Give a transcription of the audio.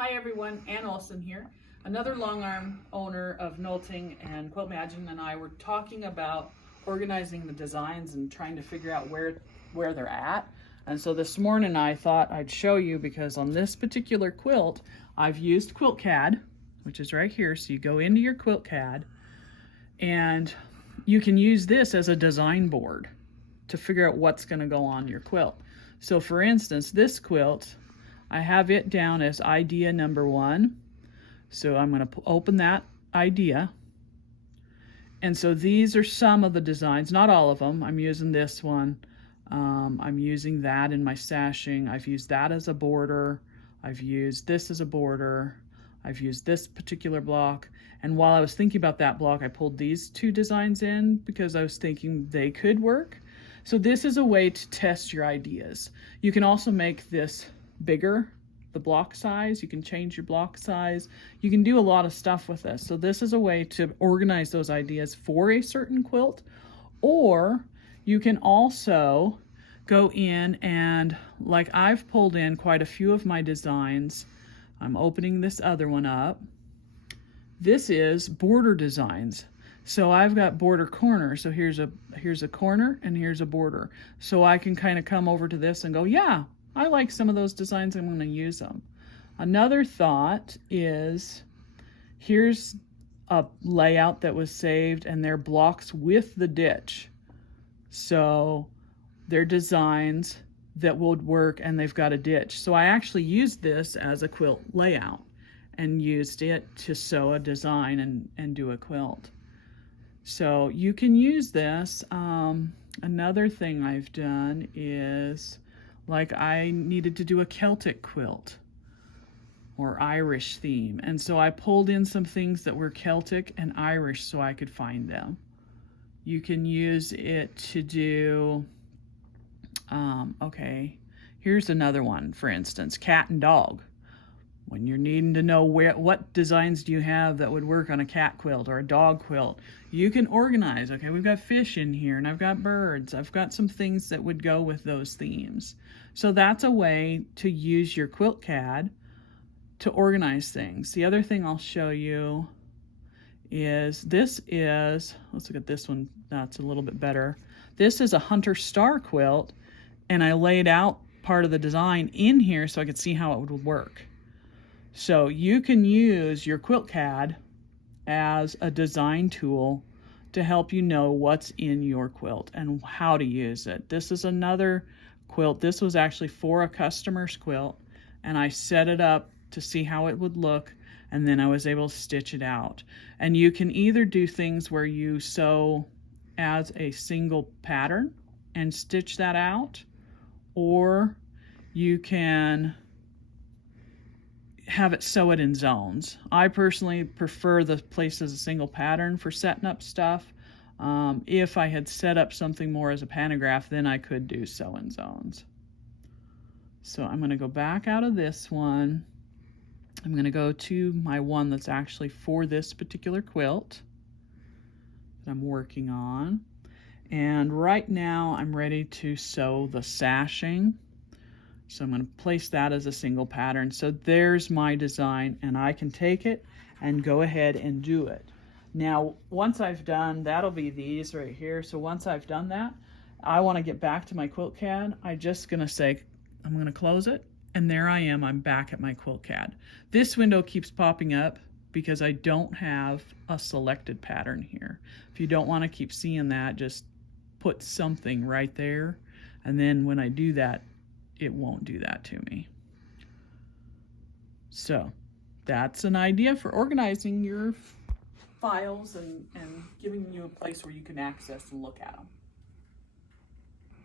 Hi everyone, Ann Olson here. Another long arm owner of Nolting, and Quilt Magin and I were talking about organizing the designs and trying to figure out where they're at. And so this morning I thought I'd show you, because on this particular quilt I've used Quilt CAD, which is right here. So you go into your Quilt CAD and you can use this as a design board to figure out what's going to go on your quilt. So for instance, this quilt, I have it down as idea number 1. So I'm going to open that idea. And so these are some of the designs, not all of them. I'm using this one. I'm using that in my sashing. I've used that as a border. I've used this as a border. I've used this particular block. And while I was thinking about that block, I pulled these two designs in because I was thinking they could work. So this is a way to test your ideas. You can also make this bigger, the block size. You can change your block size. You can do a lot of stuff with this. So this is a way to organize those ideas for a certain quilt. Or you can also go in and, like I've pulled in quite a few of my designs. I'm opening this other one up. This is border designs. So I've got border corners. So here's a corner and here's a border. So I can kind of come over to this and go, yeah, I like some of those designs, I'm going to use them. Another thought is, here's a layout that was saved and they're blocks with the ditch. So they're designs that would work and they've got a ditch. So I actually used this as a quilt layout and used it to sew a design and do a quilt. So you can use this. Another thing I've done is, like, I needed to do a Celtic quilt or Irish theme. And so I pulled in some things that were Celtic and Irish so I could find them. You can use it to do, okay, here's another one, for instance, cat and dog. When you're needing to know what designs do you have that would work on a cat quilt or a dog quilt, you can organize. Okay, we've got fish in here and I've got birds. I've got some things that would go with those themes. So that's a way to use your Quilt CAD to organize things. The other thing I'll show you is, let's look at this one, that's a little bit better. This is a Hunter Star quilt, and I laid out part of the design in here so I could see how it would work. So you can use your Quilt CAD as a design tool to help you know what's in your quilt and how to use it. This is another quilt. This was actually for a customer's quilt, and I set it up to see how it would look, and then I was able to stitch it out. And you can either do things where you sew as a single pattern and stitch that out, or you can have it sew it in zones. I personally prefer the place as a single pattern for setting up stuff. If I had set up something more as a pantograph, then I could do sew in zones. So I'm going to go back out of this one. I'm going to go to my one that's actually for this particular quilt that I'm working on. And right now I'm ready to sew the sashing. So I'm going to place that as a single pattern. So there's my design, and I can take it and go ahead and do it. Now, once I've done, that'll be these right here. So once I've done that, I want to get back to my Quilt CAD. I'm just going to say, I'm going to close it. And there I am, I'm back at my Quilt CAD. This window keeps popping up because I don't have a selected pattern here. If you don't want to keep seeing that, just put something right there. And then when I do that, it won't do that to me. So that's an idea for organizing your files and giving you a place where you can access and look at them.